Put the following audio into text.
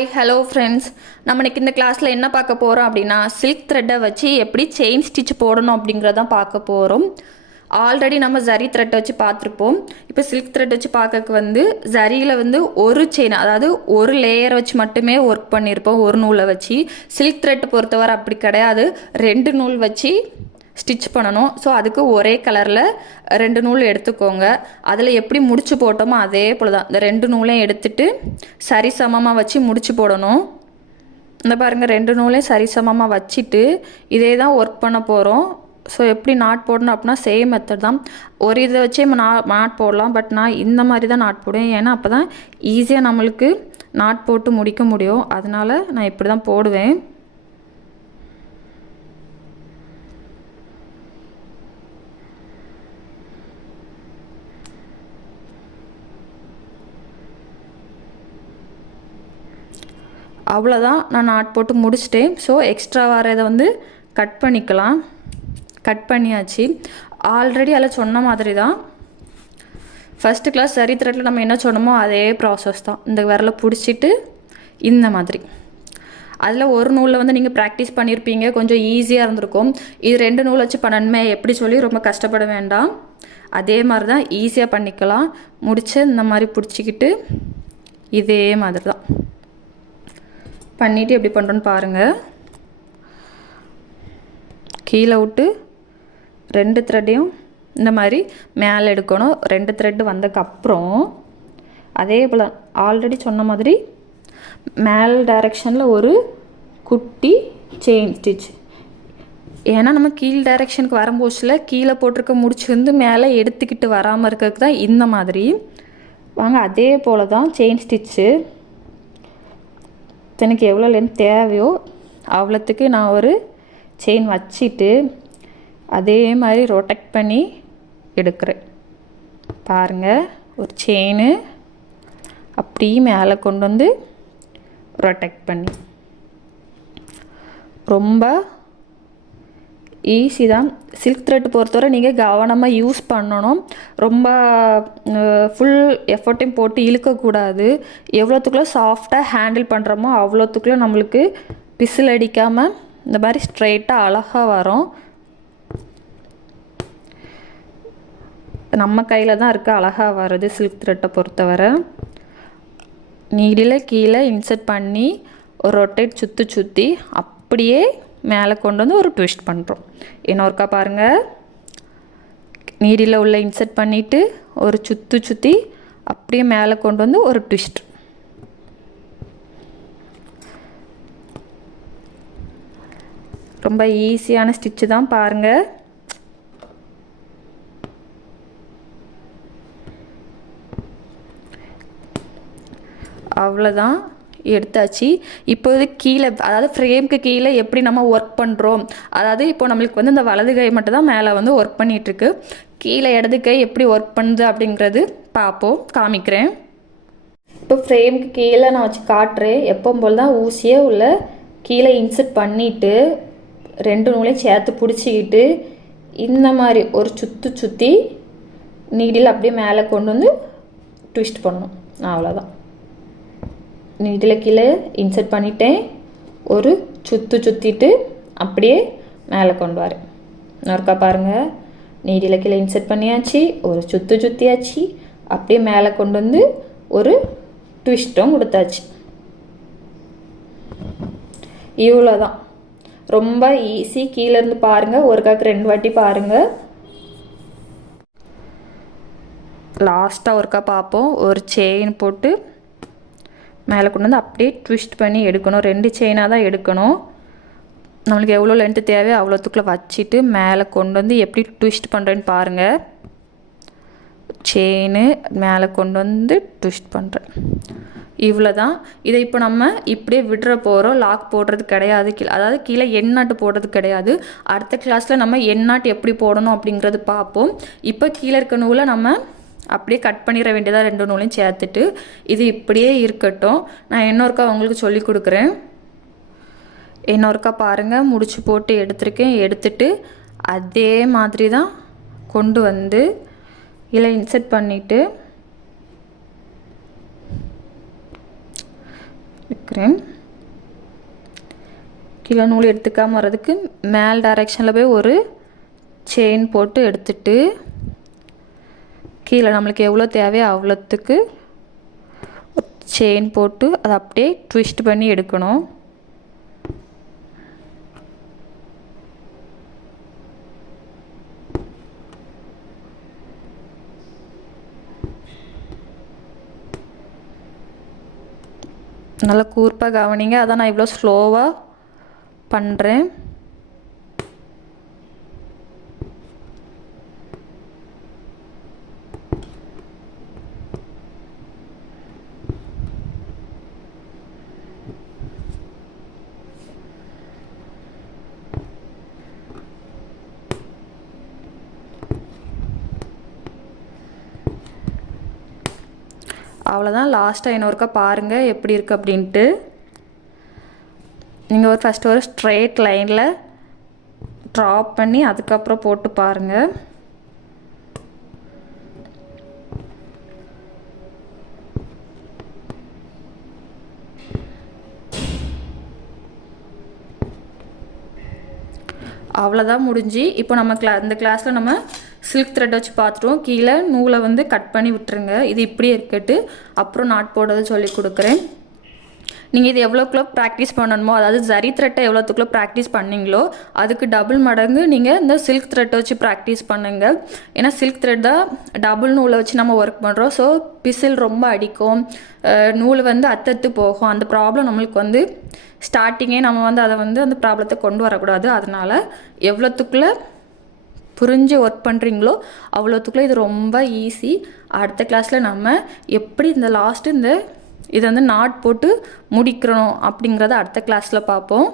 Hi hello friends, நம்ம இன்னைக்கு இந்த கிளாஸில் என்ன பார்க்க போகிறோம் அப்படின்னா சில்க் த்ரெட்டை வச்சு எப்படி செயின் ஸ்டிச் போடணும் அப்படிங்கிறதான் பார்க்க போகிறோம். ஆல்ரெடி நம்ம ஜரி த்ரெட்டை வச்சு பார்த்துருப்போம். இப்போ சில்க் த்ரெட் வச்சு பார்க்க ஜரியில் ஒரு செயின், அதாவது ஒரு லேயர் வச்சு மட்டுமே ஒர்க் பண்ணியிருப்போம் ஒரு நூலை வச்சு. சில்க் த்ரெட் பொறுத்தவரை அப்படி கிடையாது, 2 நூல் வச்சு ஸ்டிச் பண்ணணும். ஸோ அதுக்கு ஒரே கலரில் 2 நூல் எடுத்துக்கோங்க. அதில் எப்படி முடிச்சு போட்டோமோ அதே போல் தான் இந்த 2 நூலையும் எடுத்துட்டு சரிசமமாக வச்சு முடிச்சு போடணும். இந்த பாருங்கள், 2 நூலையும் சரிசமமாக வச்சுட்டு இதே தான் ஒர்க் பண்ண போகிறோம். ஸோ எப்படி நாட் போடணும் அப்படின்னா சேம் மெத்தட் தான். ஒரு இதை வச்சே நாட் போடலாம், பட் நான் இந்த மாதிரி தான் நாட் போடுவேன். ஏன்னா அப்போ தான் ஈஸியாக நம்மளுக்கு நாட் போட்டு முடிக்க முடியும். அதனால் நான் இப்படி தான் போடுவேன். அவ்வளோதான், நான் நாட் போட்டு முடிச்சிட்டேன். ஸோ எக்ஸ்ட்ரா வரதை கட் பண்ணிக்கலாம். கட் பண்ணியாச்சு. ஆல்ரெடி அதில் சொன்ன மாதிரி தான் ஃபஸ்ட்டு கிளாஸ் சரி த்ரெட்டில் நம்ம என்ன சொன்னோமோ அதே ப்ராசஸ் தான். இந்த விரலை பிடிச்சிட்டு இந்த மாதிரி அதில் ஒரு நூலில் நீங்கள் ப்ராக்டிஸ் பண்ணியிருப்பீங்க, கொஞ்சம் ஈஸியாக இருந்திருக்கும். இது 2 நூல் வச்சு பண்ணணுமே எப்படி சொல்லி ரொம்ப கஷ்டப்பட வேண்டாம். அதே மாதிரி தான் ஈஸியாக பண்ணிக்கலாம். முடிச்சு இந்த மாதிரி பிடிச்சிக்கிட்டு இதே மாதிரி தான் பண்ணிவிட்டு எப்படி பண்ணுறோன்னு பாருங்கள். கீழே விட்டு 2 த்ரெட்டையும் இந்த மாதிரி மேலே எடுக்கணும். 2 த்ரெட்டு வந்ததுக்கப்புறம் அதே போல் ஆல்ரெடி சொன்ன மாதிரி மேல் டைரெக்ஷனில் ஒரு குட்டி செயின் ஸ்டிச். ஏன்னா நம்ம கீழ் டைரெக்ஷனுக்கு வரும்போதுல கீழே போட்டிருக்க முடிச்சு மேலே எடுத்துக்கிட்டு வராமல் இருக்கிறதுக்கு தான் இந்த மாதிரி. வாங்க, அதே போல் தான் செயின் ஸ்டிச்சு. எனக்கு எவ்வளோ லென்த் தேவையோ அவ்வளோத்துக்கு நான் ஒரு செயின் வச்சுட்டு அதே மாதிரி ரொட்டேட் பண்ணி எடுக்கிறேன். பாருங்கள், ஒரு செயின் அப்படியே மேலே கொண்டு ரொட்டேட் பண்ணி ரொம்ப ஈஸி தான். சில்க் த்ரெட் பொறுத்தவரை நீங்கள் கவனமாக யூஸ் பண்ணணும். ரொம்ப ஃபுல் எஃபர்ட்டையும் போட்டு இழுக்கக்கூடாது. எவ்வளோத்துக்குள்ளே சாஃப்டாக ஹேண்டில் பண்ணுறோமோ அவ்வளோத்துக்குள்ளே நம்மளுக்கு பிசில் அடிக்காமல் இந்த மாதிரி ஸ்ட்ரெயிட்டாக அழகாக வரும். நம்ம கையில் தான் இருக்குது அழகாக வர்றது சில்க் த்ரெட்டை பொறுத்தவரை. நீடில் கீழே இன்சர்ட் பண்ணி ஒரு ரொட்டேட் சுற்றி அப்படியே மேலே கொண்டு ஒரு ட்விஸ்ட் பண்ணுறோம். இன்னொருக்கா பாருங்கள், நீடில் உள்ள இன்சர்ட் பண்ணிவிட்டு ஒரு சுற்றி அப்படியே மேலே கொண்டு ஒரு ட்விஸ்ட். ரொம்ப ஈஸியான ஸ்டிச்சு தான் பாருங்கள். அவ்வளோதான், எடுத்தாச்சு. இப்போது கீழே, அதாவது ஃப்ரேம்க்கு கீழே எப்படி நம்ம ஒர்க் பண்ணுறோம், அதாவது இப்போ நம்மளுக்கு இந்த வலது கை மட்டும் தான் மேலே ஒர்க் பண்ணிகிட்ருக்கு. கீழே இடது கை எப்படி ஒர்க் பண்ணுது அப்படிங்கிறது பார்ப்போம், காமிக்கிறேன். இப்போ ஃப்ரேம்க்கு கீழே நான் வச்சு காட்டுறேன். எப்பவும் போல் தான் ஊசியை உள்ள கீழே இன்சர்ட் பண்ணிவிட்டு 2 நூலையும் சேர்த்து பிடிச்சிக்கிட்டு இந்த மாதிரி ஒரு சுற்றி நீடில் அப்படியே மேலே கொண்டு ட்விஸ்ட் பண்ணணும். அவ்வளோதான். நீடில் கீழே இன்சர்ட் பண்ணிட்டேன், ஒரு சுற்றிட்டு அப்படியே மேலே கொண்டு வரேன். இன்னொருக்கா பாருங்கள், நீடில் கீழே இன்சர்ட் பண்ணியாச்சு, ஒரு சுற்றியாச்சு, அப்படியே மேலே கொண்டு ஒரு ட்விஸ்ட்டும் கொடுத்தாச்சு. இவ்வளோதான், ரொம்ப ஈஸி. கீழேருந்து பாருங்கள், ஒரு காக்கு 2 வாட்டி பாருங்கள். லாஸ்ட்டாக ஒருக்கா பார்ப்போம். ஒரு செயின் போட்டு மேலே கொண்டு அப்படியே ட்விஸ்ட் பண்ணி எடுக்கணும். 2 செயினாக தான் எடுக்கணும். நம்மளுக்கு எவ்வளோ லென்த்து தேவையோ அவ்வளோத்துக்குள்ளே வச்சுட்டு மேலே கொண்டு எப்படி ட்விஸ்ட் பண்ணுறேன்னு பாருங்கள். செயின் மேலே கொண்டு ட்விஸ்ட் பண்ணுறேன். இவ்வளோ தான். இதை இப்போ நம்ம இப்படியே விடுற போகிறோம். லாக் போடுறது கிடையாது, அதாவது கீழே எண்ணாட்டு போடுறது கிடையாது. அடுத்த கிளாஸில் நம்ம எண்ணாட்டு எப்படி போடணும் அப்படிங்கிறது பார்ப்போம். இப்போ கீழே இருக்க நூலை நம்ம அப்படியே கட் பண்ணிட வேண்டியதாக 2 நூலையும் சேர்த்துட்டு இது இப்படியே இருக்கட்டும். நான் இன்னொருக்கா உங்களுக்கு சொல்லி கொடுக்குறேன். இன்னொருக்கா பாருங்கள், முடிச்சு போட்டு எடுத்துருக்கேன். எடுத்துட்டு அதே மாதிரி தான் கொண்டு இதில் இன்சர்ட் பண்ணிவிட்டு வைக்கிறேன். கீழே நூல் எடுத்துக்காமல் வர்றதுக்கு மேல் டைரெக்ஷனில் போய் ஒரு செயின் போட்டு எடுத்துட்டு கீழே நம்மளுக்கு எவ்வளோ தேவையோ அவ்வளோத்துக்கு செயின் போட்டு அதை அப்படியே ட்விஸ்ட் பண்ணி எடுக்கணும். நல்லா கூர்ப்பாக கவனிங்க. அதான் நான் இவ்வளோ ஸ்லோவாக பண்ணுறேன். அவ்வளோதான். லாஸ்ட்டாக இன்னொருக்கா பாருங்கள் எப்படி இருக்குது அப்படின்ட்டு. நீங்கள் ஃபஸ்ட்டு ஒரு ஸ்ட்ரெயிட் லைனில் ட்ராப் பண்ணி அதுக்கப்புறம் போட்டு பாருங்கள். அவ்வளோதான் முடிஞ்சு. இப்போ நம்ம இந்த கிளாஸில் நம்ம சில்க் த்ரெட் வச்சு பார்த்துட்டோம். கீழே நூலை வந்து கட் பண்ணி விட்டுருங்க. இது இப்படியே இருக்கட்டு. அப்புறம் நாட் போடுறது சொல்லி கொடுக்குறேன். நீங்கள் இது எவ்வளோக்குள்ளே ப்ராக்டிஸ் பண்ணணுமோ, அதாவது ஜரி த்ரெட்டை எவ்வளோத்துக்குள்ளே ப்ராக்டிஸ் பண்ணிங்களோ அதுக்கு டபுள் மடங்கு நீங்கள் இந்த சில்க் த்ரெட்டை வச்சு ப்ராக்டிஸ் பண்ணுங்கள். ஏன்னா சில்க் த்ரெட் தான் டபுள் நூலை வச்சு நம்ம ஒர்க் பண்ணுறோம். ஸோ பிசில் ரொம்ப அடிக்கும், நூல் வந்து அத்தத்து போகும். அந்த ப்ராப்ளம் நம்மளுக்கு வந்து ஸ்டார்டிங்கே நம்ம வந்து அதை வந்து அந்த ப்ராப்ளத்தை கொண்டு வரக்கூடாது. அதனால் எவ்வளோத்துக்குள்ளே புரிஞ்சு ஒர்க் பண்ணுறீங்களோ அவ்வளோத்துக்குள்ளே இது ரொம்ப ஈஸி. அடுத்த கிளாஸில் நம்ம எப்படி இந்த லாஸ்ட்டு இதை வந்து நாட் போட்டு முடிக்கிறோம் அப்படிங்கிறத அடுத்த கிளாஸில் பார்ப்போம்.